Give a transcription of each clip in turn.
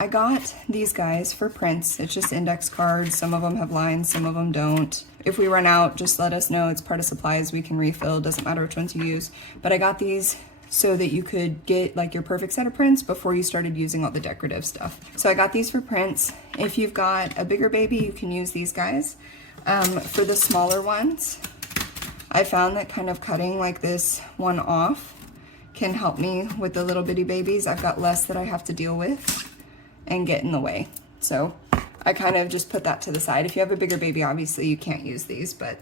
I got these guys for prints. It's just index cards. Some of them have lines, some of them don't. If we run out, just let us know. It's part of supplies. We can refill. Doesn't matter which ones you use. But I got these so that you could get like your perfect set of prints before you started using all the decorative stuff. So I got these for prints. If you've got a bigger baby, you can use these guys. For the smaller ones, I found that kind of cutting like this one off can help me with the little bitty babies. I've got less that I have to deal with and get in the way. So I kind of just put that to the side. If you have a bigger baby, obviously you can't use these, but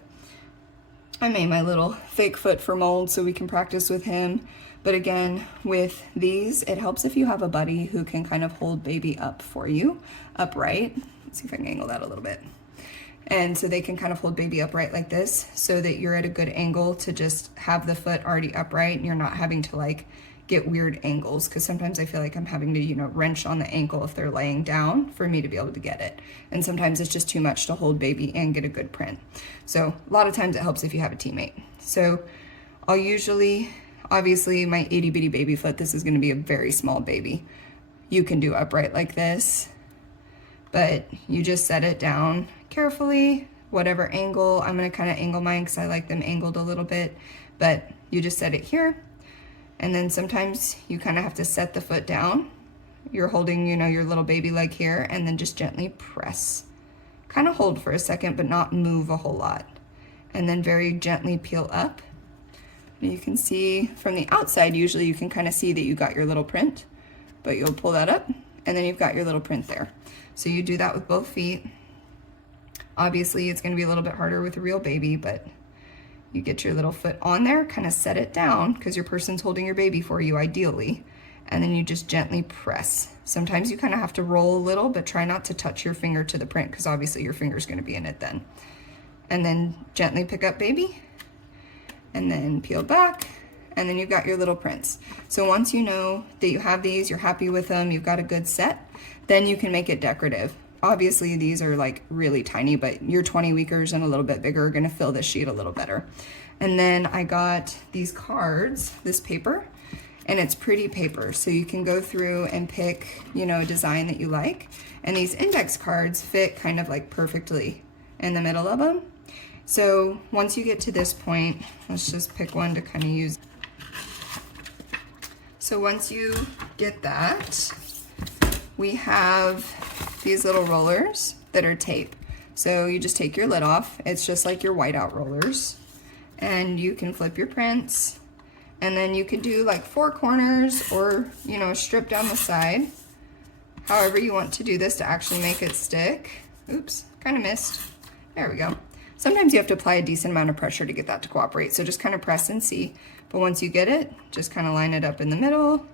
I made my little fake foot for mold so we can practice with him. But again, with these, it helps if you have a buddy who can kind of hold baby up for you, upright. Let's see if I can angle that a little bit. And so they can kind of hold baby upright like this so that you're at a good angle to just have the foot already upright and you're not having to like get weird angles, because sometimes I feel like I'm having to, you know, wrench on the ankle if they're laying down for me to be able to get it. And sometimes it's just too much to hold baby and get a good print. So a lot of times it helps if you have a teammate. So I'll usually, obviously my itty bitty baby foot, this is going to be a very small baby. You can do upright like this, but you just set it down carefully, whatever angle. I'm going to kind of angle mine because I like them angled a little bit, but you just set it here. And then sometimes you kind of have to set the foot down. You're holding, you know, your little baby leg here, and then just gently press. Kind of hold for a second, but not move a whole lot. And then very gently peel up. You can see from the outside, usually you can kind of see that you got your little print, but you'll pull that up, and then you've got your little print there. So you do that with both feet. Obviously, it's going to be a little bit harder with a real baby, but you get your little foot on there, kind of set it down because your person's holding your baby for you ideally, and then you just gently press. Sometimes you kind of have to roll a little, but try not to touch your finger to the print because obviously your finger's going to be in it then. And then gently pick up baby, and then peel back, and then you've got your little prints. So once you know that you have these, you're happy with them, you've got a good set, then you can make it decorative. Obviously these are like really tiny, but your 20 weekers and a little bit bigger are gonna fill this sheet a little better. And then I got these cards, this paper, and it's pretty paper. So you can go through and pick, you know, a design that you like. And these index cards fit kind of like perfectly in the middle of them. So once you get to this point, let's just pick one to kind of use. So once you get that, we have these little rollers that are tape. So you just take your lid off. It's just like your whiteout rollers. And you can flip your prints. And then you can do like 4 corners or, you know, strip down the side. However you want to do this to actually make it stick. Oops, kind of missed. There we go. Sometimes you have to apply a decent amount of pressure to get that to cooperate. So just kind of press and see. But once you get it, just kind of line it up in the middle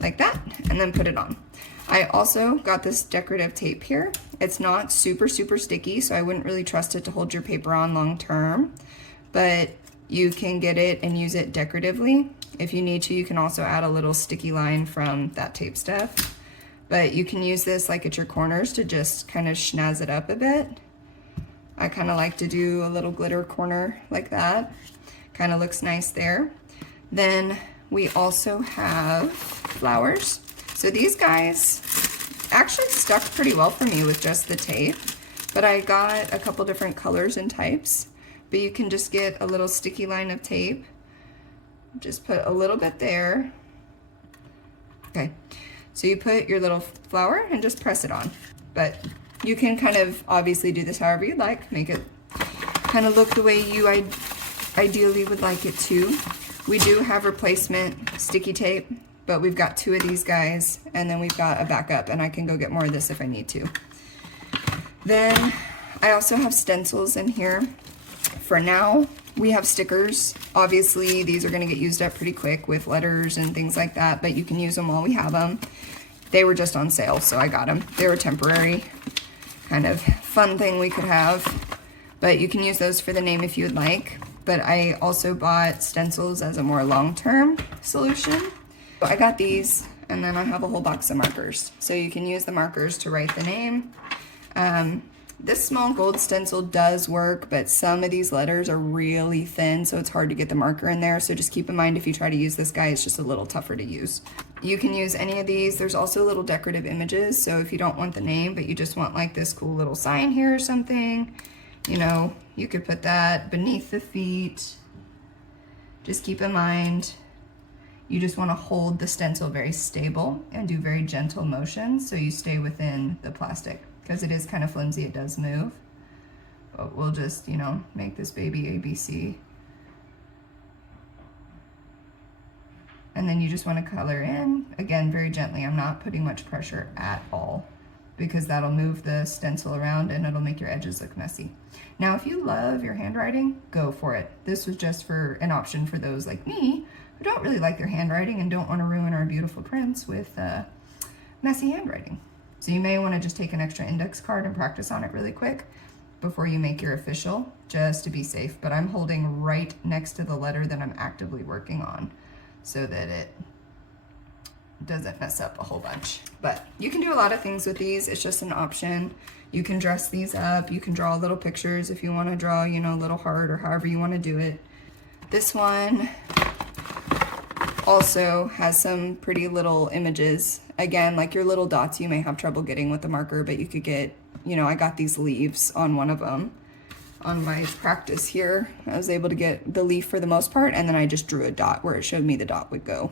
like that and then put it on. I also got this decorative tape here. It's not super, super sticky, so I wouldn't really trust it to hold your paper on long term, but you can get it and use it decoratively. If you need to, you can also add a little sticky line from that tape stuff, but you can use this like at your corners to just kind of schnazz it up a bit. I kind of like to do a little glitter corner like that. Kind of looks nice there. Then we also have flowers. So these guys actually stuck pretty well for me with just the tape, but I got a couple different colors and types, but you can just get a little sticky line of tape. Just put a little bit there. Okay, so you put your little flower and just press it on, but you can kind of obviously do this however you like, make it kind of look the way you ideally would like it to. We do have replacement sticky tape, but we've got 2 of these guys, and then we've got a backup, and I can go get more of this if I need to. Then I also have stencils in here. For now, we have stickers. Obviously, these are gonna get used up pretty quick with letters and things like that, but you can use them while we have them. They were just on sale, so I got them. They were temporary, kind of fun thing we could have, but you can use those for the name if you would like. But I also bought stencils as a more long-term solution. I got these, and then I have a whole box of markers. So you can use the markers to write the name. This small gold stencil does work, but some of these letters are really thin, so it's hard to get the marker in there. So just keep in mind if you try to use this guy, it's just a little tougher to use. You can use any of these. There's also little decorative images, so if you don't want the name, but you just want like this cool little sign here or something, you know, you could put that beneath the feet. Just keep in mind, you just want to hold the stencil very stable and do very gentle motions so you stay within the plastic. Because it is kind of flimsy, it does move. But we'll just, you know, make this baby ABC. And then you just want to color in, again, very gently. I'm not putting much pressure at all because that'll move the stencil around and it'll make your edges look messy. Now, if you love your handwriting, go for it. This was just for an option for those like me who don't really like their handwriting and don't want to ruin our beautiful prints with messy handwriting. So you may want to just take an extra index card and practice on it really quick before you make your official, just to be safe. But I'm holding right next to the letter that I'm actively working on so that it doesn't mess up a whole bunch. But you can do a lot of things with these. It's just an option. You can dress these up. You can draw little pictures if you want to draw, you know, a little heart or however you want to do it. This one also has some pretty little images. Again, like your little dots you may have trouble getting with the marker, but you could get, you know, I got these leaves on one of them. On my practice here, I was able to get the leaf for the most part, and then I just drew a dot where it showed me the dot would go,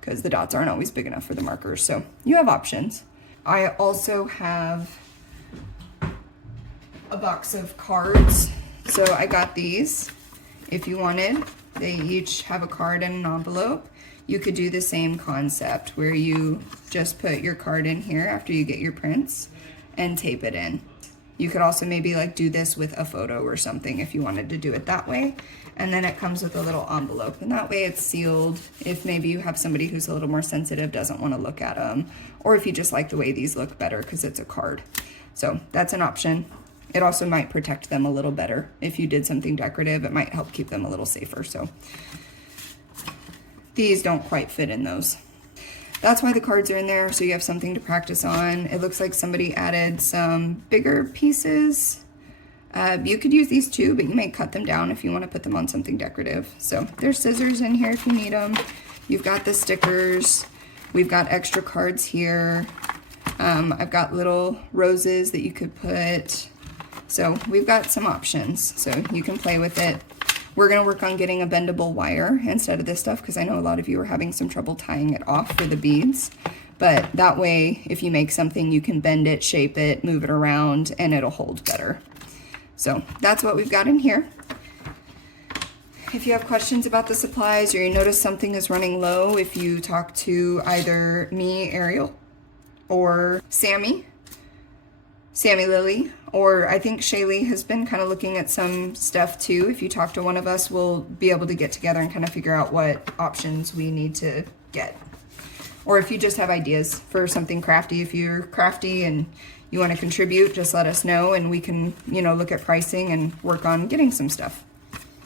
because the dots aren't always big enough for the markers, so you have options. I also have a box of cards, so I got these if you wanted. They each have a card and an envelope. You could do the same concept where you just put your card in here after you get your prints and tape it in. You could also maybe like do this with a photo or something if you wanted to do it that way. And then it comes with a little envelope, and that way it's sealed if maybe you have somebody who's a little more sensitive, doesn't want to look at them, or if you just like the way these look better because it's a card. So that's an option. It also might protect them a little better. If you did something decorative, it might help keep them a little safer. So these don't quite fit in those. That's why the cards are in there, so you have something to practice on. It looks like somebody added some bigger pieces. You could use these too, but you may cut them down if you want to put them on something decorative. So there's scissors in here if you need them. You've got the stickers. We've got extra cards here. I've got little roses that you could put. So we've got some options, so you can play with it. We're gonna work on getting a bendable wire instead of this stuff because I know a lot of you are having some trouble tying it off for the beads. But that way, if you make something, you can bend it, shape it, move it around, and it'll hold better. So that's what we've got in here. If you have questions about the supplies or you notice something is running low, if you talk to either me, Ariel, or Sammy Lily, or I think Shaylee has been kind of looking at some stuff too. If you talk to one of us, we'll be able to get together and kind of figure out what options we need to get. Or if you just have ideas for something crafty, if you're crafty and you want to contribute, just let us know and we can, you know, look at pricing and work on getting some stuff.